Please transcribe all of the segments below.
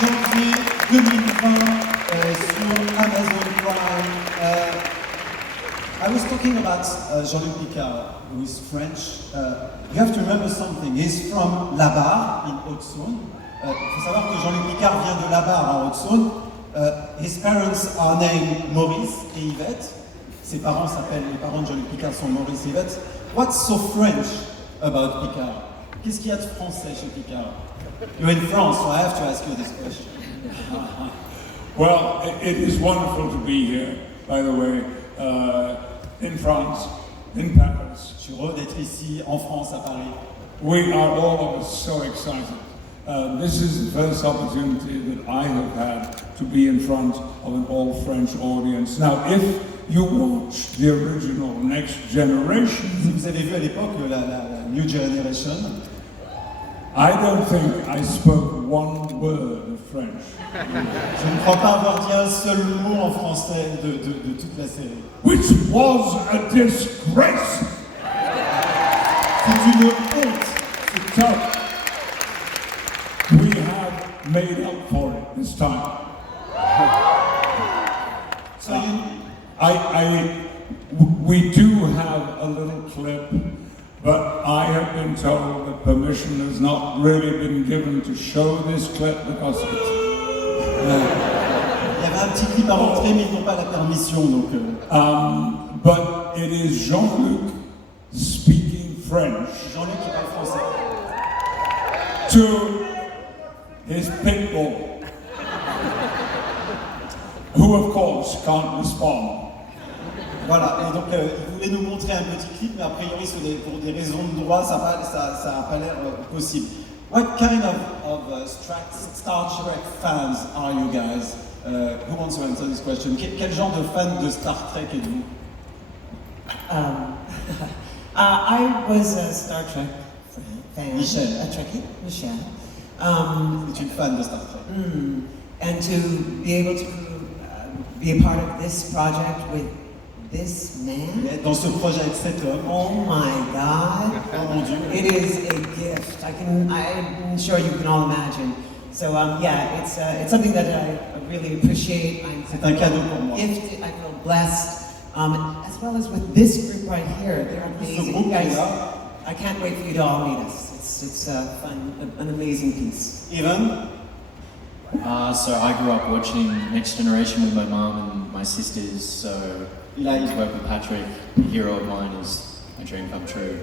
janvier 2020 sur Amazon Prime. I was talking about Jean-Luc Picard, who is French. You have to remember something. He's from La Barre in Haute-Saône. Il faut savoir que Jean-Luc Picard vient de La Barre en Haute-Saône. His parents are named Maurice et Yvette. Ses parents s'appellent, les parents de Jean-Luc Picard sont Maurice et Yvette. What's so French about Picard? Qu'est-ce qu'il y a de français chez Picard? You're in France, so I have to ask you this question. Well, it is wonderful to be here, by the way, in France, in Paris. Je suis heureux d'être ici, en France, à Paris. We are all of us so excited. This is the first opportunity that I have had to be in front of an all-French audience. Now, if you watch the original Next Generation, Si vous avez vu à l'époque la New Generation, I don't think I spoke one word of French. je ne crois pas avoir dit un seul mot en français de toute la série. Which was a disgrace. C'est une honte. So, we have made up for it this time. So you, We do have a little clip, but I have been told that permission has not really been given to show this clip because it's... il y avait un petit clip à montrer, mais ils n'ont pas la permission, donc... But it is Jean-Luc speaking French Jean-Luc qui parle français. to his pit bull, who of course can't respond. Voilà, et donc il voulait nous montrer un petit clip, mais a priori pour des raisons de droit, ça n'a pas l'air possible. What kind of Star Trek fans are you guys? Who wants to answer this question? Quel genre de fan de Star Trek êtes-vous? I was a Star Trek fan. Michel. A Trekkie, Michel. C'est une fan de Star Trek. And to be able to be a part of this project with this man. Et être dans ce projet avec cet homme, Oh my God! oh mon Dieu, It is a gift. I'm sure you can all imagine. So yeah, it's something that I really appreciate. c'est un cadeau pour moi. Gifted. I feel blessed. As well as with this group right here. They're amazing. You guys, I can't wait for you to all meet us. It's fun, an amazing piece. Evan? So I grew up watching Next Generation with my mum and my sisters, so Il to work with Patrick, a hero of mine, is a dream come true.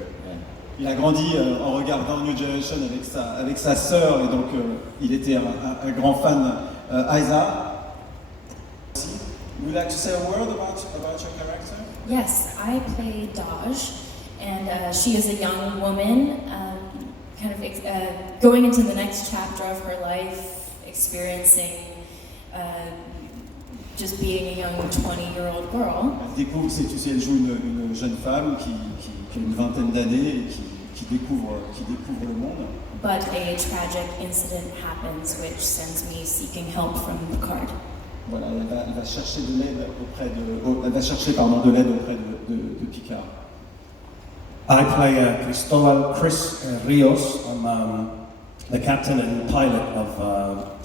Yeah. a grandi en regardant New Generation avec sa sœur, et donc il était un grand fan. Isa? Would you like to say a word about your character? Yes, I play Daj, and she is a young woman, kind of going into the next chapter of her life, experiencing just being a young 20-year-old girl. Elle joue une jeune femme qui a une vingtaine d'années et qui découvre le monde. But a tragic incident happens which sends me seeking help from Picard. Voilà, elle va chercher de l'aide auprès de Picard. I play Chris Rios. I'm the captain and pilot of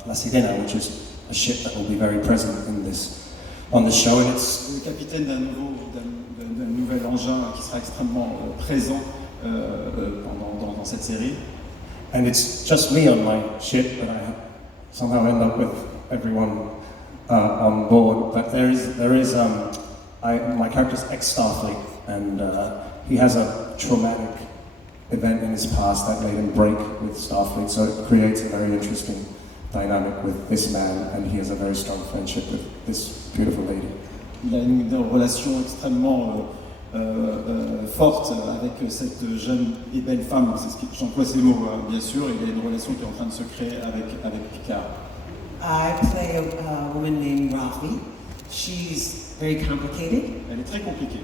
La Sirena, which is a ship that will be very present on the show. And it's Le capitaine d'un nouvel engin qui sera extrêmement présent dans cette série. and it's just me on my ship, but I somehow end up with everyone on board. But there is my character's ex-Starfleet, and he has a traumatic event in his past that made him break with Starfleet, so it creates a very interesting dynamic with this man, and he has a very strong friendship with this beautiful lady. Il a une relation extrêmement forte avec cette jeune et belle femme, j'emploie ces mots bien sûr, il y a une relation qui est en train de se créer avec Picard. I play a woman named Rafi. She's very complicated. Elle est très compliquée,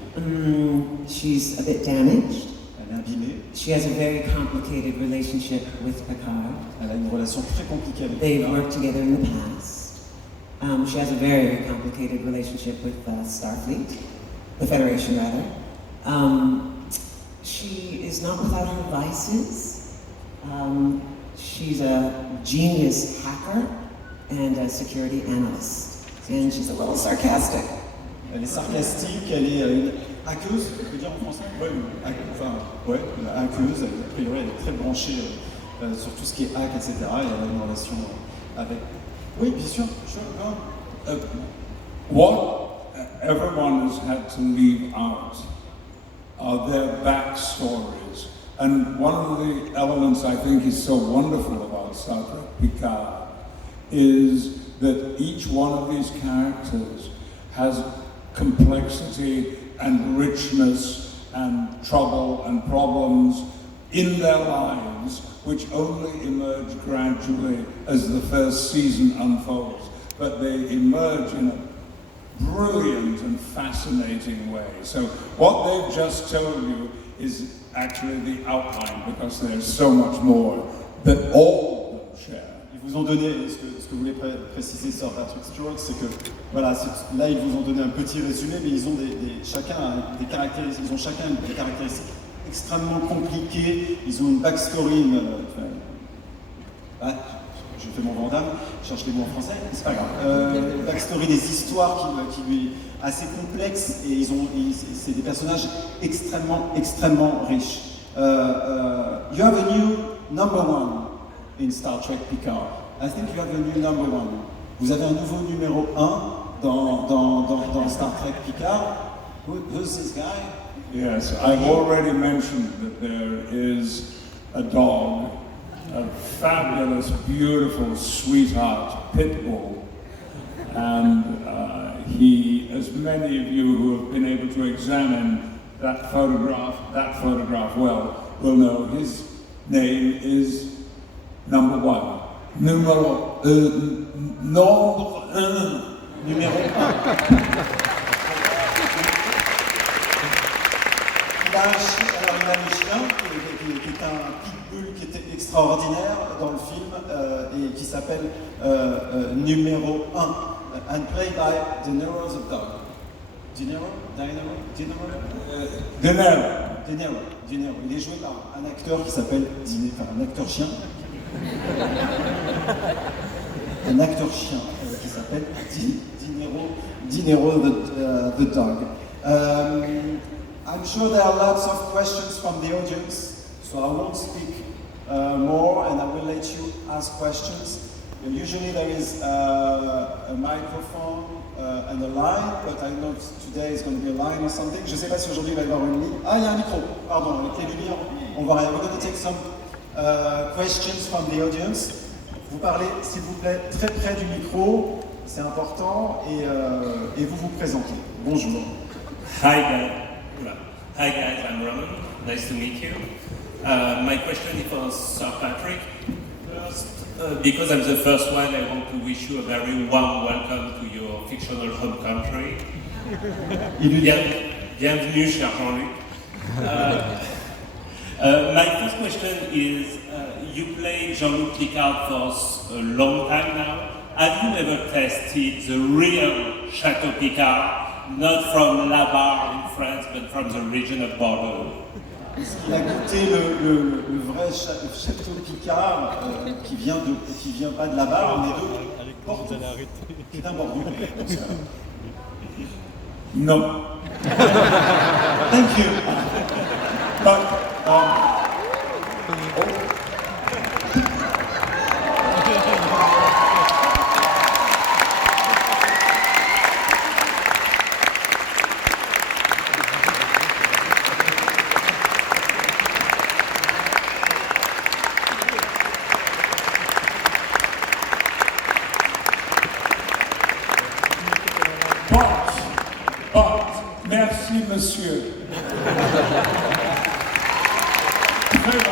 She's a bit damaged. elle est abîmée, She has a very complicated relationship with Picard. elle a une relation très compliquée avec They've Picard. worked together in the past. She has a very complicated relationship with Starfleet, the Federation rather. She is not without her vices. She's a genius hacker. and a security analyst. And she's a little sarcastic. Elle est sarcastique, elle est une hackeuse, on peut dire en français? Ouais, hackeuse, a priori elle est très branchée sur tout ce qui est hack, etc. Et elle a une relation avec... Oui, bien sûr, sure, What everyone has had to leave out are their backstories. And one of the elements I think is so wonderful about Star Trek Picard is that each one of these characters has complexity and richness and trouble and problems in their lives, which only emerge gradually as the first season unfolds. But they emerge in a brilliant and fascinating way. So what they've just told you is actually the outline, because there's so much more that all of them share. Ils vous ont donné, ce que vous voulez préciser sur Patrick Stewart, c'est que voilà, là ils vous ont donné un petit résumé, mais ils ont chacun des caractéristiques, ils ont chacun des caractéristiques extrêmement compliquées. Ils ont une backstory, je fais mon Vandame, je cherche les mots en français, c'est pas grave. Une backstory, des histoires qui lui assez complexes, et c'est des personnages extrêmement riches. You have a new number one in Star Trek Picard. I think you have a new number one. Vous avez un nouveau numéro 1 dans Star Trek Picard. Who's this guy? Yes, I've already mentioned that there is a dog, a fabulous, beautiful, sweetheart pit bull, and he, as many of you who have been able to examine that photograph well, will know his name is number one. Numéro 1. Numéro 1. Il a un chien qui est un pitbull qui était extraordinaire dans le film et qui s'appelle numéro 1, and played by De Niro's dog. De Niro. Il est joué par un acteur qui s'appelle un acteur chien. Un acteur chien qui s'appelle De Niro the dog. I'm sure there are lots of questions from the audience, so I won't speak more and I will let you ask questions. Usually there is a microphone and a line, but I know today is going to be a line or something. Je ne sais pas si aujourd'hui il va y avoir une ligne. Ah, il y a un micro, pardon, avec les lumières. We're going to take some questions from the audience. Vous parlez, s'il vous plaît, très près du micro, c'est important, et vous vous présentez. Bonjour. Hi guys, I'm Roman. Nice to meet you. My question is for Sir Patrick. First, because I'm the first one, I want to wish you a very warm welcome to your fictional home country. Bienvenue, cher Jean-Luc. My first question is, you played Jean-Luc Picard for a long time now. Have you ever tasted the real Chateau Picard? Not from La Barre in France, but from the region of Bordeaux. Il a goûté le vrai château Picard qui vient pas de la Barre, mais de Bordeaux, qui est un Bordeaux. No. Thank you. But, merci monsieur. Très bien.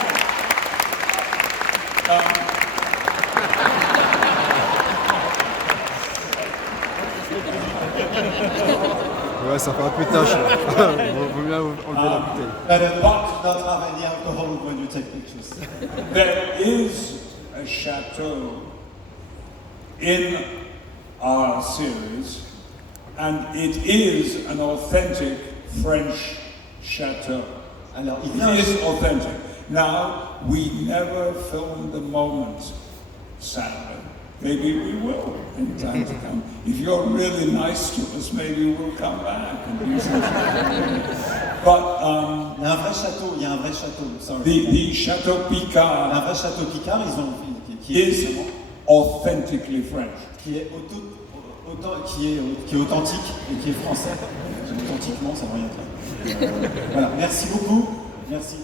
Ouais, ça fait un peu tâche. Vaut mieux enlever la bouteille. Better not have any alcohol when you take pictures. There is a chateau in our series, and it is an authentic French chateau. Alors, It is authentic. Now, we never filmed the moment, sadly, maybe we will in time to come. If you're really nice to us, maybe we'll come back and use it. But il y a un vrai château, il y a un vrai château. Sorry. the Chateau Picard Un vrai château Picard, ils ont qui is authentically French. qui est authentique et qui est français. Authentiquement, ça veut rien dire. Voilà, merci beaucoup. Merci.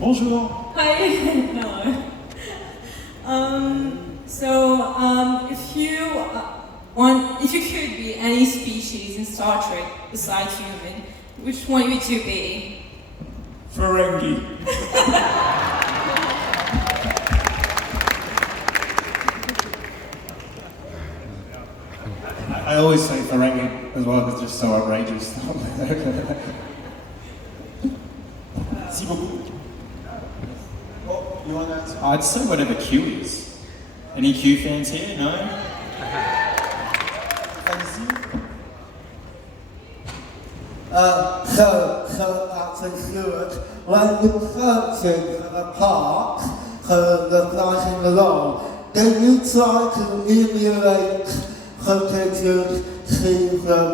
Bonjour. Hi. Hello. If you could be any species in Star Trek besides human, which one would you be? Ferengi. I always say Ferengi as well because they're so outrageous. Merci beaucoup. Oh, you want to answer? I'd say whatever Q is. Any Q fans here? No? Fancy? So that's good. When you're searching for a park, the flashing along, then you try to emulate footage you see from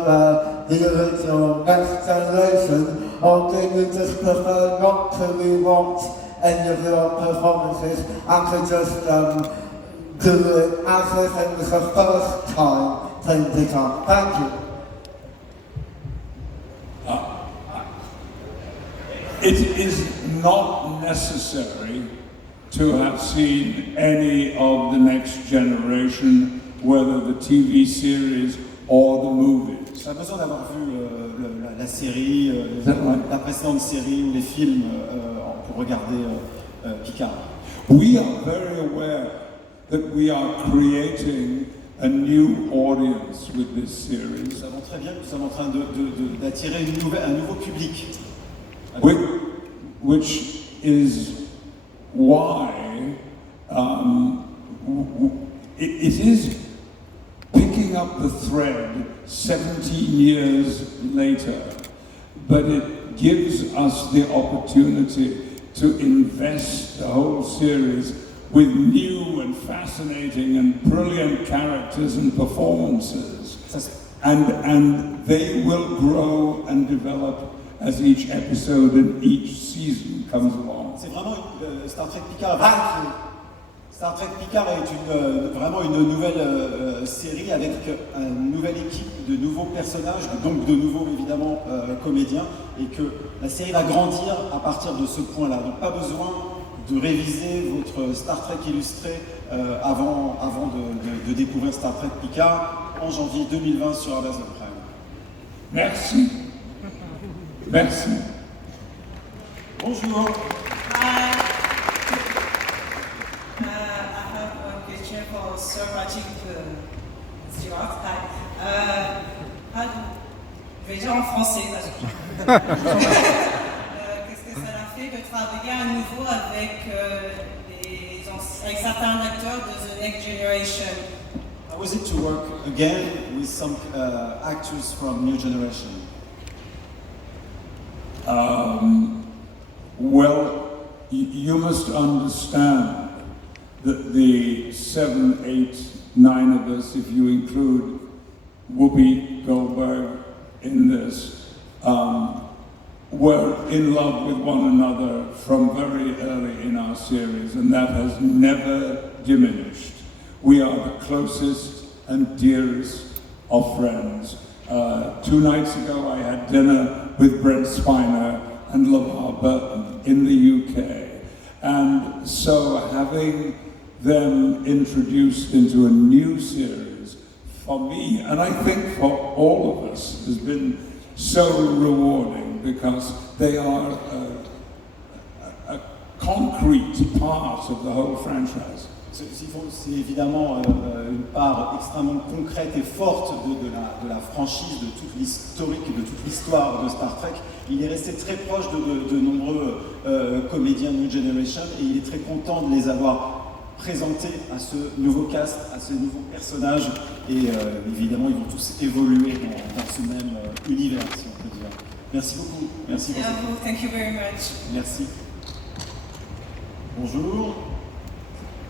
the original Next Generation, or then you just prefer not to rewatch any of your performances and to just do it as if it was the first time playing Picard? Thank you. It is not necessary to have seen any of the Next Generation, whether the TV series or the movies. Pas besoin d'avoir vu la série, la précédente série ou les films pour regarder Picard. We are very aware that we are creating a new audience with this series. Nous savons très bien que nous sommes en train d'attirer un nouveau public. Which is why it is picking up the thread 17 years later, but it gives us the opportunity to invest the whole series with new and fascinating and brilliant characters and performances. And they will grow and develop as each episode and each season comes along. C'est vraiment Star Trek Picard. Star Trek Picard est vraiment une nouvelle série avec une nouvelle équipe, de nouveaux personnages, donc de nouveaux évidemment comédiens, et que la série va grandir à partir de ce point-là. Donc pas besoin de réviser votre Star Trek illustré avant de découvrir Star Trek Picard en janvier 2020 sur Amazon Prime. Merci. Merci. Bonjour. Hi. I have a question for Sir Magic Stewart. Je vais dire en français parce que qu'est-ce que ça a fait de travailler à nouveau avec certains acteurs de The Next Generation? How was it to work again with some actors from New Generation? Well, you must understand that the 7, 8, 9 of us, if you include Whoopi Goldberg in this, were in love with one another from very early in our series, and that has never diminished. We are the closest and dearest of friends. 2 nights ago I had dinner with Brent Spiner and LeVar Burton in the UK. And so having them introduced into a new series, for me, and I think for all of us, has been so rewarding because they are a concrete part of the whole franchise. C'est évidemment une part extrêmement concrète et forte de la franchise, de toute l'historique et de toute l'histoire de Star Trek. Il est resté très proche de nombreux comédiens New Generation et il est très content de les avoir présentés à ce nouveau cast, à ce nouveau personnage. Et évidemment, ils vont tous évoluer dans ce même univers, si on peut dire. Merci beaucoup. Merci beaucoup. Thank you very much. Merci. Bonjour.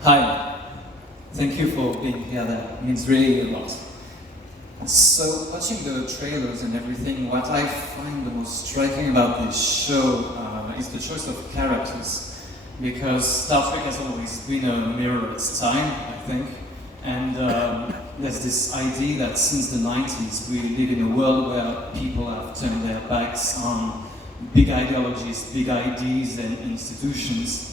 Hi, thank you for being here. That means really a lot. So, watching the trailers and everything, what I find the most striking about this show is the choice of characters. Because Star Trek has always been a mirror of its time, I think. And there's this idea that since the 90s we live in a world where people have turned their backs on big ideologies, big ideas and institutions.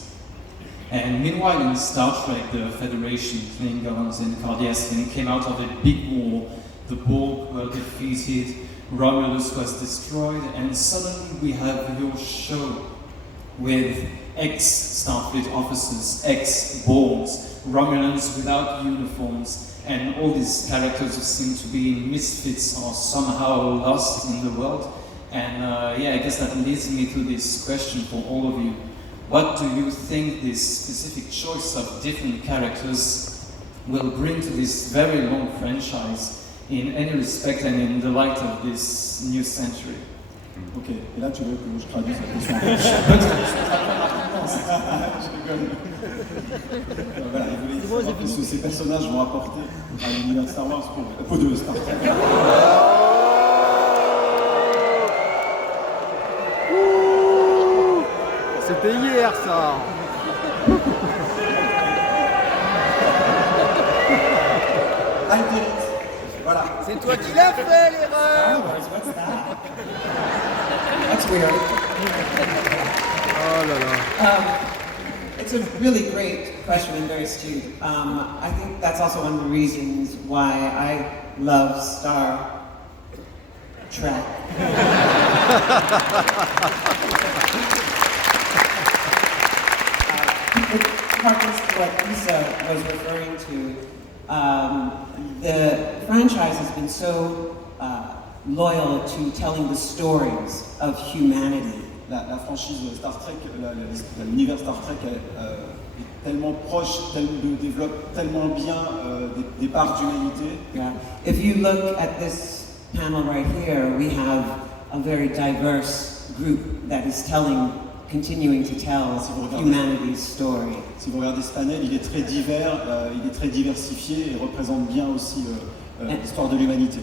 And meanwhile in Star Trek, the Federation, Klingons and Cardassians came out of a big war. The Borg were defeated, Romulus was destroyed, and suddenly we have your show with ex-Starfleet officers, ex-Borgs, Romulans without uniforms, and all these characters who seem to be misfits or somehow lost in the world. And yeah, I guess that leads me to this question for all of you. What do you think this specific choice of different characters will bring to this very long franchise in any respect and in the light of this new century? Ok, et là tu veux que je traduise la question. Je rigole. Voilà, il voulait savoir ce que ces personnages vont apporter à l'univers de Star Wars pour de Star Trek. C'était hier ça. I did it. Voilà. C'est toi qui l'as fait l'erreur. What's that? That's weird. Oh là là. It's a really great question and very astute. I think that's also one of the reasons why I love Star Trek. Partners to what Lisa was referring to, the franchise has been so loyal to telling the stories of humanity. La franchise Star Trek, l'univers Star Trek est tellement proche, développe tellement bien des parts d'humanité. Yeah. If you look at this panel right here, we have a very diverse group that is continuing to tell humanity's story. Si vous regardez ce panel, il est très divers, il est très diversifié et représente bien aussi l'histoire de l'humanité.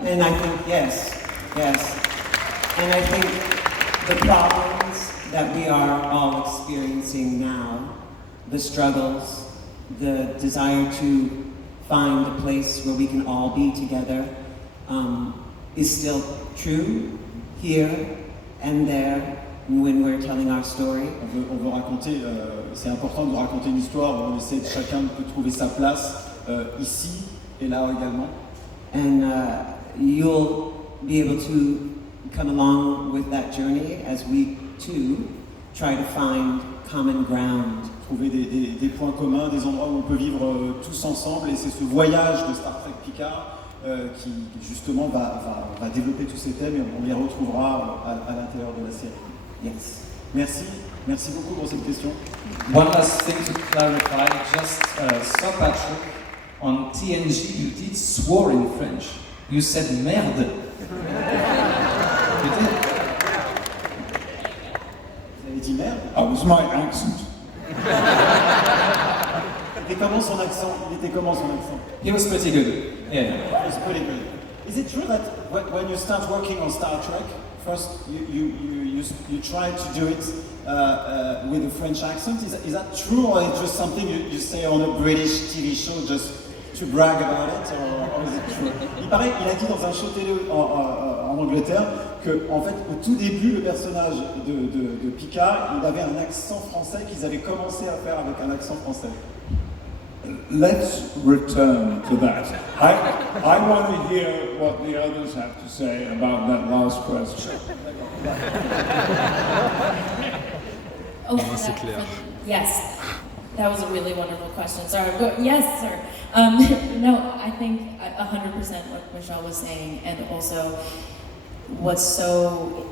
And I think, yes. And I think the problems that we are all experiencing now, the struggles, the desire to find a place where we can all be together, is still true here and there when we're telling our story. On veut raconter, c'est important de raconter une histoire où on essaie de chacun peut trouver sa place ici et là également. And you'll be able to come along with that journey as we too try to find common ground. Trouver des points communs, des endroits où on peut vivre tous ensemble, et c'est ce voyage de Star Trek Picard qui justement va développer tous ces thèmes et on les retrouvera à l'intérieur de la série. Yes. Merci beaucoup pour cette question. One last thing to clarify, just Sir Patrick, on TNG you did swore in French. You said merde. You did. Vous avez dit merde? That was my accent. Il était comment son accent? He was pretty good. Yeah. It was pretty good. Is it true that when you start working on Star Trek, first you try to do it with a French accent? Is that true, or is it just something you say on a British TV show just to brag about it, or is it true? Il a dit dans un show télé en Angleterre que, en fait, au tout début, le personnage de Picard, il avait un accent français qu'ils avaient commencé à faire avec un accent français. Let's return to that. I want to hear what the others have to say about that last question. C'est clair. Yes, that was a really wonderful question. Sorry, but yes, sir. No, I think 100% what Michelle was saying, and also what's so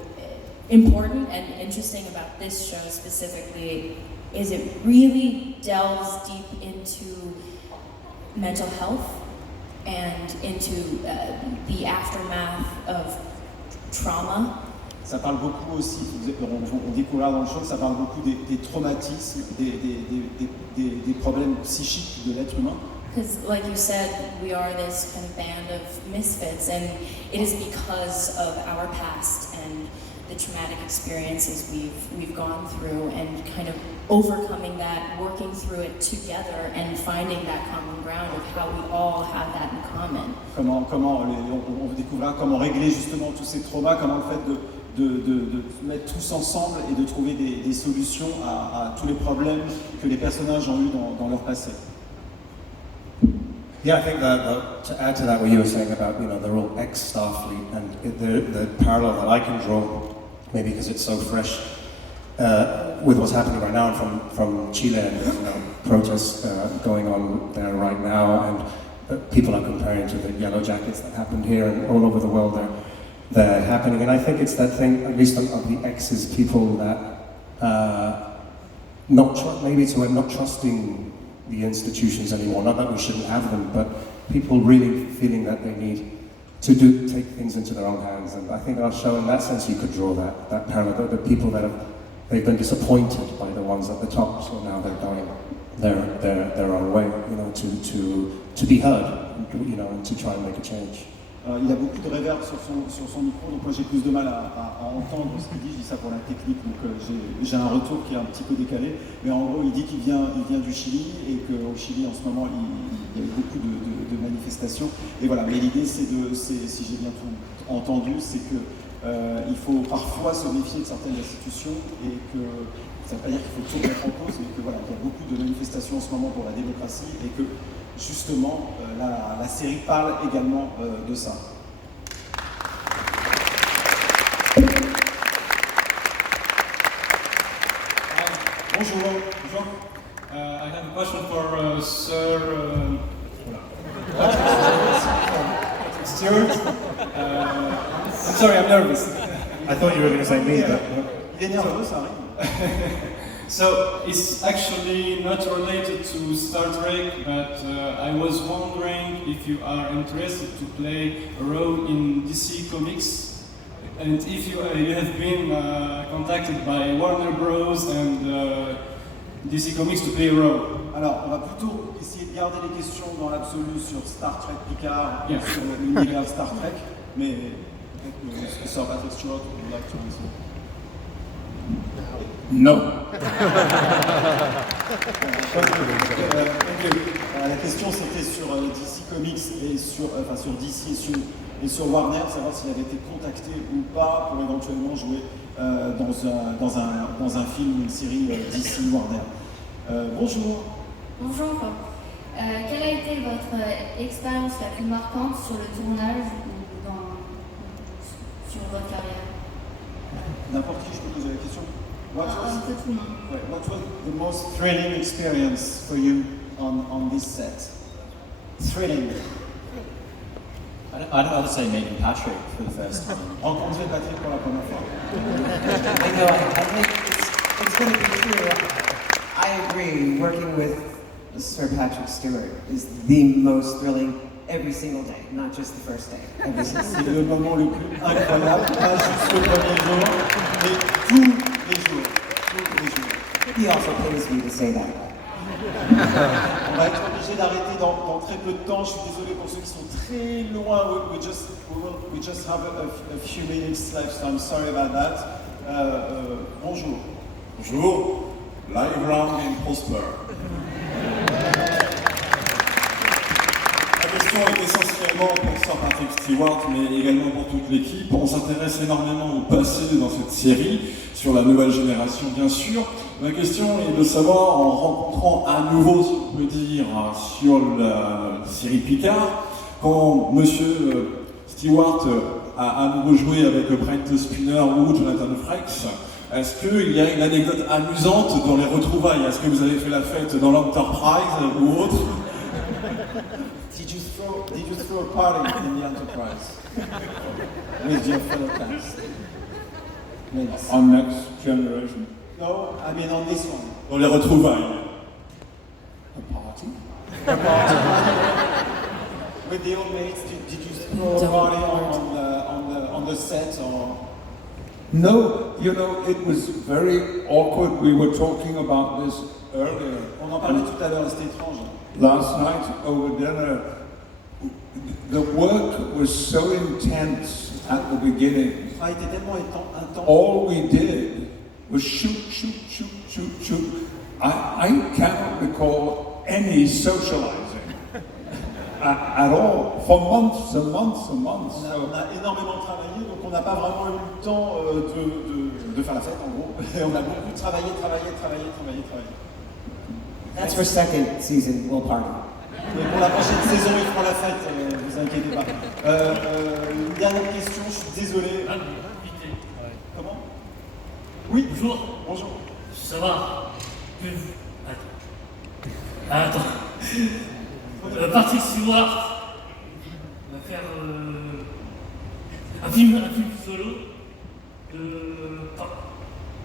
important and interesting about this show specifically is it really delves deep into mental health and into the aftermath of trauma Ça parle beaucoup aussi, on découvrira dans le show, ça parle beaucoup des traumatismes, des problèmes psychiques de l'être humain. Because, like you said, we are this kind of band of misfits, and it is because of our past and the traumatic experiences we've gone through, and kind of overcoming that, working through it together, and finding that common ground of how we all have that in common. On découvrira comment régler justement tous ces traumas, comment le fait de mettre tous ensemble et de trouver des solutions à tous les problèmes que les personnages ont eu dans leur passé. Yeah, I think that to add to that, what you were saying about, they're all ex-Starfleet, and the parallel that I can draw, maybe because it's so fresh, with what's happening right now from Chile, and there's protests going on there right now, and people are comparing to the yellow jackets that happened here and all over the world they're happening. And I think it's that thing, at least of the X's, people that not trusting the institutions anymore. Not that we shouldn't have them, but people really feeling that they need to take things into their own hands. And I think our show, in that sense, you could draw that parallel. The people that they've been disappointed by the ones at the top, so now they're going their own way, to be heard, and to try and make a change. Il a beaucoup de reverb sur son micro, donc moi j'ai plus de mal à entendre ce qu'il dit. Je dis ça pour la technique, donc j'ai un retour qui est un petit peu décalé. Mais en gros, il dit qu'il vient du Chili et qu'au Chili en ce moment il y a eu beaucoup de manifestations. Et voilà, mais l'idée c'est si j'ai bien tout entendu, c'est que il faut parfois se méfier de certaines institutions et que ça ne veut pas dire qu'il faut tout mettre en cause, mais que voilà, il y a beaucoup de manifestations en ce moment pour la démocratie et que justement, la série parle également de ça. Bonjour. I have a question for Sir Stewart. I'm sorry, I'm nervous. I thought you were going to say me, but... Il est nerveux, ça arrive. So it's actually not related to Star Trek, but I was wondering if you are interested to play a role in DC Comics, and if you have been contacted by Warner Bros. And DC Comics to play a role. Alors, on va plutôt essayer de garder les questions dans l'absolu sur Star Trek Picard, Yeah. sur l'univers Star Trek, mais peut-être que Sir Patrick Stewart would like to answer. No. La question c'était sur DC Comics et sur DC et sur Warner, savoir s'il avait été contacté ou pas pour éventuellement jouer dans un film ou une série DC Warner. Bonjour. Bonjour. Quelle a été votre expérience la plus marquante sur le tournage ou sur votre carrière? N'importe qui, je peux poser la question. What was the most thrilling experience for you on this set? Thrilling. I'd rather say meeting Patrick for the first time. Rencontrer Patrick pour la première fois. I think it's going to be true. I agree. Working with Sir Patrick Stewart is the most thrilling every single day, not just the first day. Every single day. C'est le moment le plus incroyable, pas juste le premier jour, mais tous les jours. He also pays me to say that. On va être obligé d'arrêter dans très peu de temps. Je suis désolé pour ceux qui sont très loin. We just have a few minutes left, so I'm sorry about that. Bonjour. Bonjour. Live long and prosper. La question est essentiellement pour Sir Patrick Stewart, mais également pour toute l'équipe. On s'intéresse énormément au passé dans cette série, sur la nouvelle génération bien sûr. Ma question est de savoir, en rencontrant à nouveau, si on peut dire, sur la série Picard, quand Monsieur Stewart a à nouveau joué avec Brent Spinner ou Jonathan Frakes, est-ce qu'il y a une anecdote amusante dans les retrouvailles? Est-ce que vous avez fait la fête dans l'Enterprise ou autre? Did you throw a party in the Enterprise with your fellow cast? Yes. On Next Generation? No, I mean on this one. Dans les retrouvailles. A party? A party. With the old mates, did you throw a party on the set or? No, you know, it was very awkward. We were talking about this earlier. On en parlait tout à l'heure, c'était étrange. Last night over dinner, the work was so intense at the beginning. Le travail était tellement intense. All we did was shoot. I cannot recall any socializing at all for months and months and months. On a énormément travaillé, donc on n'a pas vraiment eu le temps de faire la fête en gros. Et on a beaucoup travaillé. That's for second season, we'll party. Et pour la prochaine saison, ils feront la fête, vous inquiétez pas. Une dernière question, je suis désolé. Comment? Oui. Bonjour. Ça va? Attends. Patrick Stewart va faire un film solo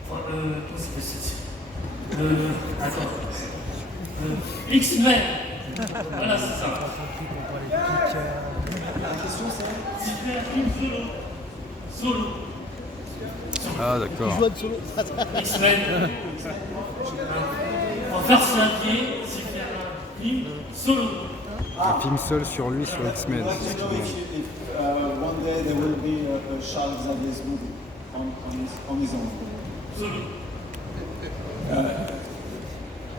comment ça s'appelle ça? Attends. X-Men. Voilà, c'est ça. La question c'est? Si tu fais un film solo. Ah d'accord. X-Men. On va faire Saint-Pierre, c'est faire un film solo. Un film seul sur lui, sur X-Men. One day there will be a Charles Xavier's movie on his own. Solo.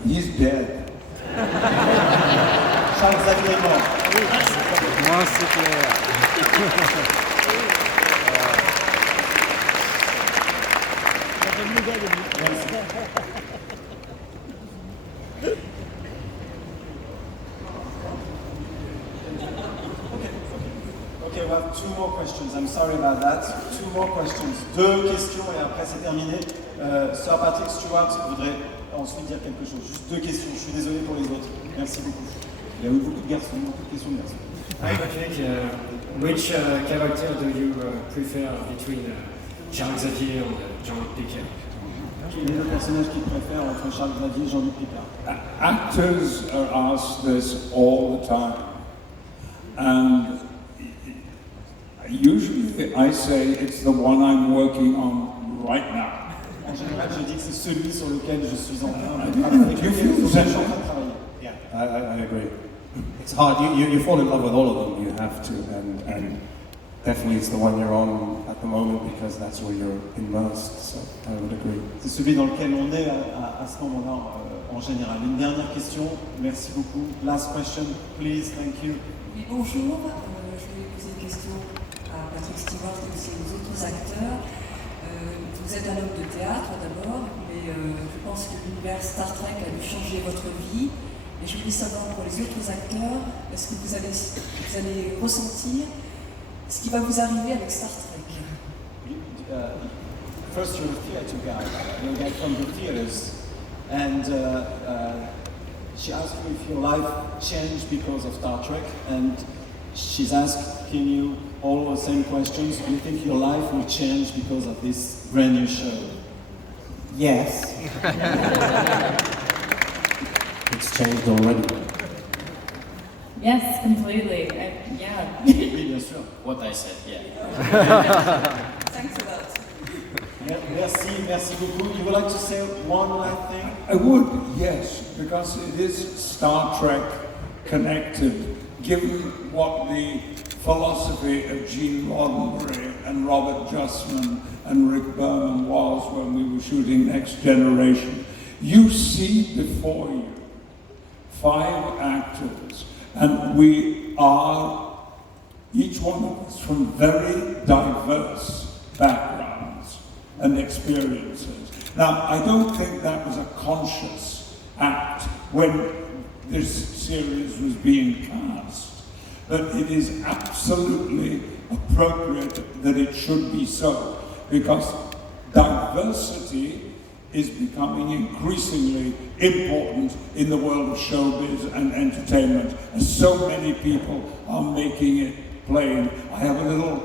He's dead. Charles Xavier est mort. Moi c'est clair. Okay, we have two more questions. I'm sorry about that. Two more questions. Deux questions et après c'est terminé. Sir Patrick Stewart voudrait ensuite dire quelque chose. Juste deux questions. Je suis désolé pour les autres. Merci beaucoup. Il y a eu beaucoup de garçons, beaucoup de questions de garçons. Hi Patrick, which character do you prefer between Charles Xavier and Jean-Luc Picard? Quel est le personnage qu'il préfère entre Charles Xavier et Jean-Luc Picard? Actors are asked this all the time, and usually I say it's the one I'm working on right now. En général, je dis que c'est celui sur lequel je suis en train de travailler. Yeah, I agree. It's hard. You fall in love with all of them. You have to, and definitely it's the one you're on at the moment because that's where you're immersed. So I would agree. C'est celui dans lequel on est à ce moment-là en général. Une dernière question. Merci beaucoup. Last question, please. Thank you. Oui, bonjour. Je voulais poser une question à Patrick Stewart et aussi aux autres acteurs. Vous êtes un homme de théâtre d'abord, mais je pense que l'univers Star Trek a dû changer votre vie. Et je voulais savoir pour les autres acteurs, est-ce que vous allez ressentir ce qui va vous arriver avec Star Trek? First, you're a theatre guy. You're a guy from the theatres. And she asked you if your life changed because of Star Trek. And she's asking you all the same questions. Do you think your life will change because of this brand new show? Yes. It's changed already. Yes, completely. Yeah. Oui, bien sûr. What I said, yeah. Thanks a lot. Merci beaucoup. You would like to say one last thing? I would, yes, because it is Star Trek connected, given what the philosophy of Gene Roddenberry and Robert Justman and Rick Berman was when we were shooting Next Generation. You see before you 5 actors, and we are, each one of us, from very diverse backgrounds and experiences. Now, I don't think that was a conscious act when this series was being cast, but it is absolutely appropriate that it should be so, because diversity is becoming increasingly important in the world of showbiz and entertainment, and so many people are making it plain. I have a little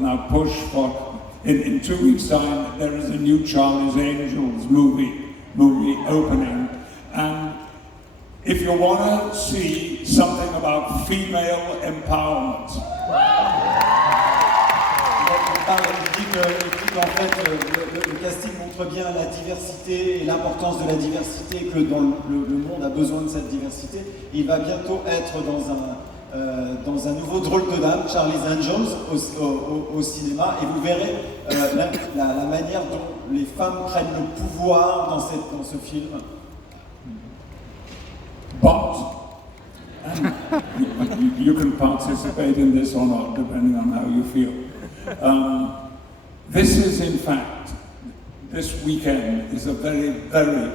now push for, in 2 weeks' time, there is a new Charlie's Angels movie opening, and if you want to see something about female empowerment, qu'en fait le casting montre bien la diversité et l'importance de la diversité, que le monde a besoin de cette diversité. Et il va bientôt être dans un nouveau drôle de dame, Charlie's Angels, au cinéma, et vous verrez la manière dont les femmes prennent le pouvoir dans ce film. But you can participate in this or not, depending on how you feel. This is, in fact, this weekend is a very, very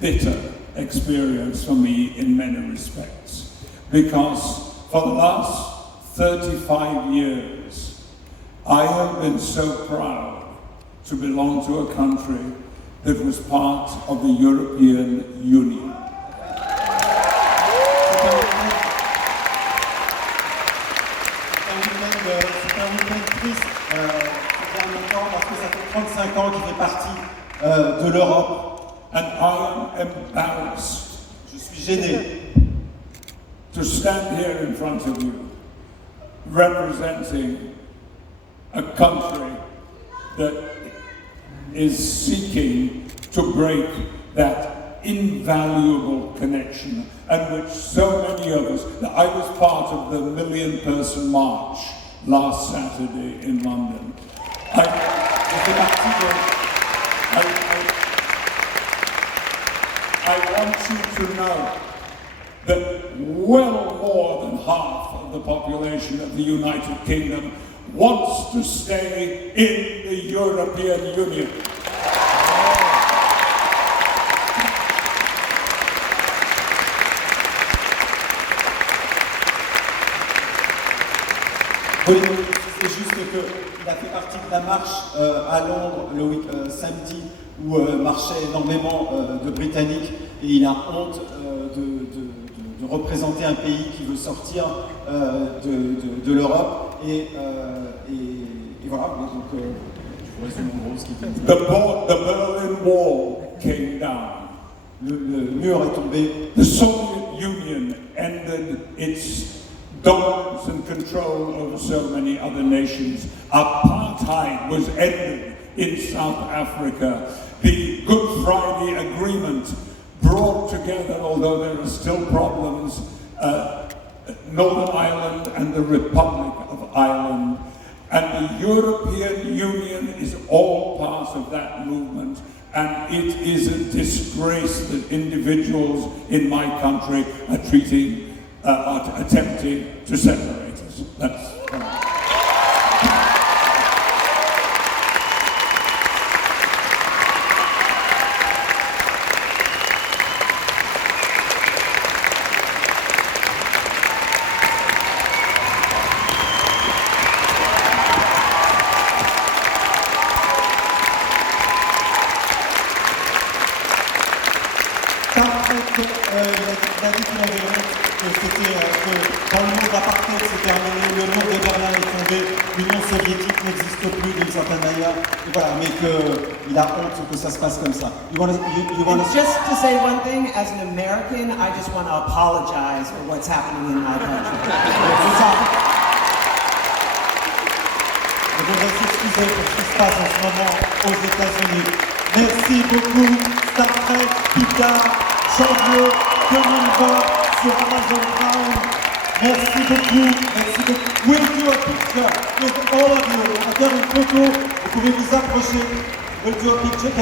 bitter experience for me in many respects, because for the last 35 years, I have been so proud to belong to a country that was part of the European Union. C'est un week-end triste ces derniers temps parce que ça fait 35 ans qu'il fait partie de l'Europe. And I am embarrassed. Je suis gêné to stand here in front of you, representing a country that is seeking to break that invaluable connection, and which so many of us, I was part of the 1 million person march last Saturday in London. I want you to know that well more than half of the population of the United Kingdom wants to stay in the European Union. Oui, c'est juste qu'il a fait partie de la marche à Londres samedi où marchaient énormément de Britanniques, et il a honte de représenter un pays qui veut sortir de l'Europe, et voilà, donc je vous résume en gros ce qu'il dit. The Berlin Wall came down. Le mur est tombé. The Soviet Union ended its dominance and control over so many other nations. Apartheid was ended in South Africa. The Good Friday Agreement brought together, although there are still problems, Northern Ireland and the Republic of Ireland. And the European Union is all part of that movement. And it is a disgrace that individuals in my country are attempting to separate us. That's il a dit qu'il avait honte, que dans le monde d'apartheid c'est terminé, le mur de Berlin est tombé, l'Union soviétique n'existe plus d'une certaine manière, et voilà, mais qu'il a honte que ça se passe comme ça. Just to say one thing, as an American, I just want to apologize for what's happening in my country. Je voudrais s'excuser pour ce qui se passe en ce moment aux États-Unis. Merci beaucoup, Star Trek, Picard, janvier 2020 sur Amazon Prime. Merci beaucoup, merci beaucoup. We'll do a picture with all of you. On va faire une photo, vous pouvez vous approcher. We'll do a picture.